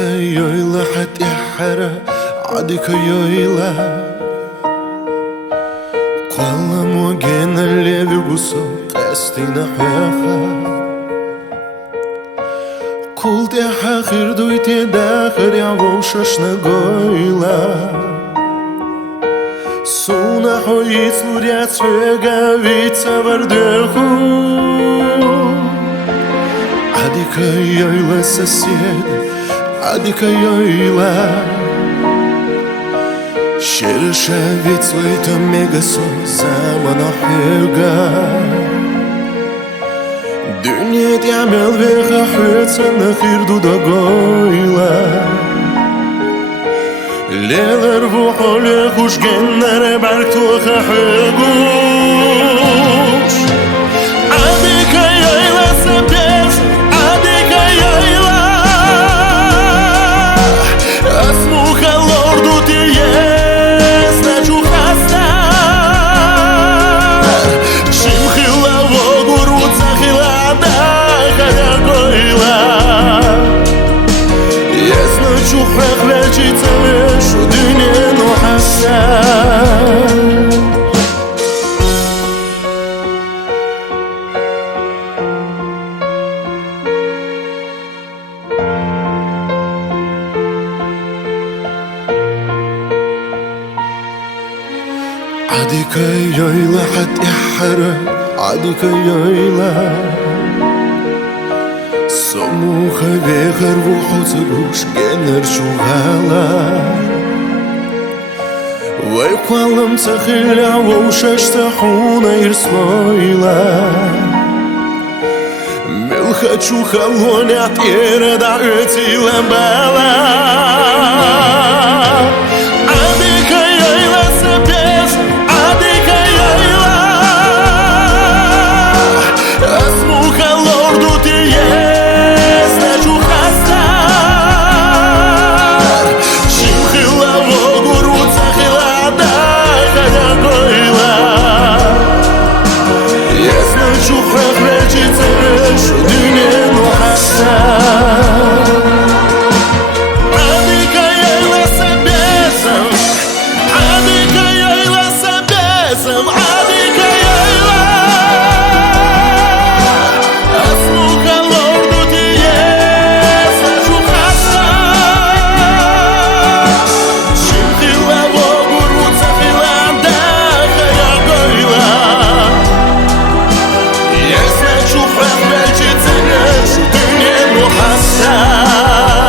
yoyla hati hara adika yoyla Qualla muogena levi guso qestina haha Kul te hakhir duite dakhir ya voshashna goyla Suna hoyit surya tsvega vitsa vardehu Adika yoyla sosed Adika yoyla Широша ведь свой то мегасон замана хега Dünyet yamel ve khahretsan khirdu da goyla Leler bu hole kuş genlere berktu khahugush Adika yoyla sabes Adika yoyla Asmu khalordu tiye شوفك لجي تعيش دنيا وحسن عديك يويلا حتى حرق عديك يويلا Somuha vehar vuhotsugush gener shugala Vai qualam tsakhila voshash tahuna irsmoila Mel khachu khalone atira da utila bala Adika yoyla sabes Adika yoyla Asmu khalordu tiye شوفك لجي تعيش دنيا وحسن عاديك يلا سباسم عاديك يلا سباسم عاديك يلا اسمك الأرض تياس شوف حسن شمخي وابور وتسخي عندك يا قيلة شوفك بلجي تعيش دنيا وحسن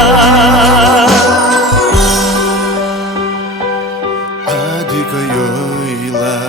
عاديك يويلا